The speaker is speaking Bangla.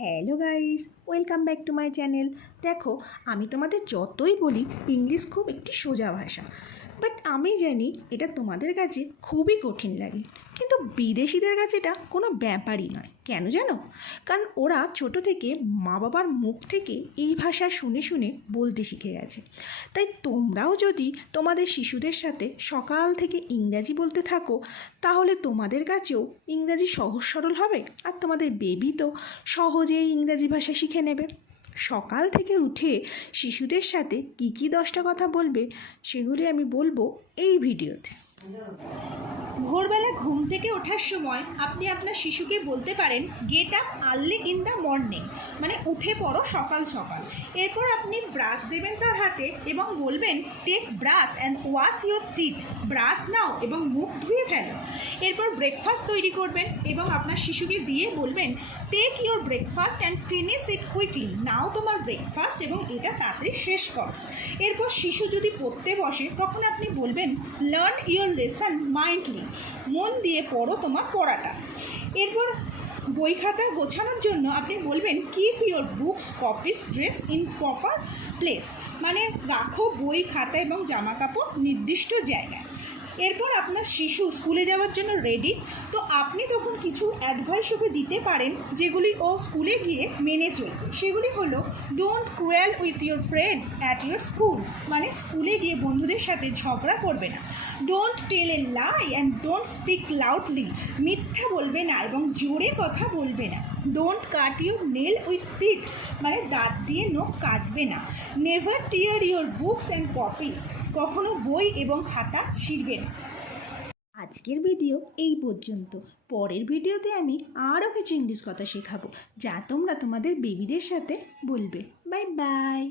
Hello guys, welcome back to my channel. দেখো, আমি তোমাদের যতই বলি ইংলিশ খুব একটি সোজা ভাষা, বাট আমি জানি এটা তোমাদের কাছে খুবই কঠিন লাগে, কিন্তু বিদেশিদের কাছে এটা কোনো ব্যাপারই নয়। কেন জানো? কারণ ওরা ছোট থেকে মা বাবার মুখ থেকে এই ভাষা শুনে শুনে বলতে শিখে গেছে। তাই তোমরাও যদি তোমাদের শিশুদের সাথে সকাল থেকে ইংরাজি বলতে থাকো, তাহলে তোমাদের কাছেও ইংরাজি সহজ সরল হবে, আর তোমাদের বেবি তো সহজেই ইংরাজি ভাষা শিখে নেবে। সকাল থেকে উঠে শিশুদের সাথে কী 10টা কথা বলবে, সেগুলি আমি বলবো এই ভিডিওতে। ভোরবেলা ঘুম থেকে ওঠার সময় আপনি আপনার শিশুকে বলতে পারেন get up early in the morning, মানে উঠে পড়ো সকাল সকাল। এরপর আপনি ব্রাশ দেবেন তার হাতে এবং বলবেন take brush and wash your teeth, brush now এবং মুখ ধুয়ে ফেলো। এরপর ব্রেকফাস্ট তৈরি করবেন এবং আপনার শিশুকে দিয়ে বলবেন take your breakfast and finish it quickly, now তোমার ব্রেকফাস্ট এবং এটা তাড়াতাড়ি শেষ করো। এরপর শিশু যদি পড়তে বসে তখন আপনি বলবেন লার্ন ইউর লেসন মাইন্ডলি, মন দিয়ে পড়ো তোমার পড়াটা। এরপর বই খাতা গোছানোর জন্য আপনি বলবেন keep your books copies dress in proper place, মানে রাখো বই খাতা এবং জামা কাপড় নির্দিষ্ট জায়গায়। এরপর আপনার শিশু স্কুলে যাওয়ার জন্য রেডি, তো আপনি তখন কিছু অ্যাডভাইস ওকে দিতে পারেন যেগুলি ও স্কুলে গিয়ে মেনে চলবে। সেগুলি হলো don't quarrel with your friends at your school, মানে স্কুলে গিয়ে বন্ধুদের সাথে ঝগড়া করবে না। Don't tell a lie and don't speak loudly, মিথ্যা বলবে না এবং জোরে কথা বলবে না। Don't cut your nail with teeth, মানে দাঁত দিয়ে নখ কাটবে না। Never tear your books and copies, কখনো বই এবং খাতা ছিঁড়বে না। আজকের ভিডিও এই পর্যন্ত। পরের ভিডিওতে আমি আরও কিছু ইংলিশ কথা শেখাবো, যা তোমরা তোমাদের বেবিদের সাথে বলবে। Bye bye.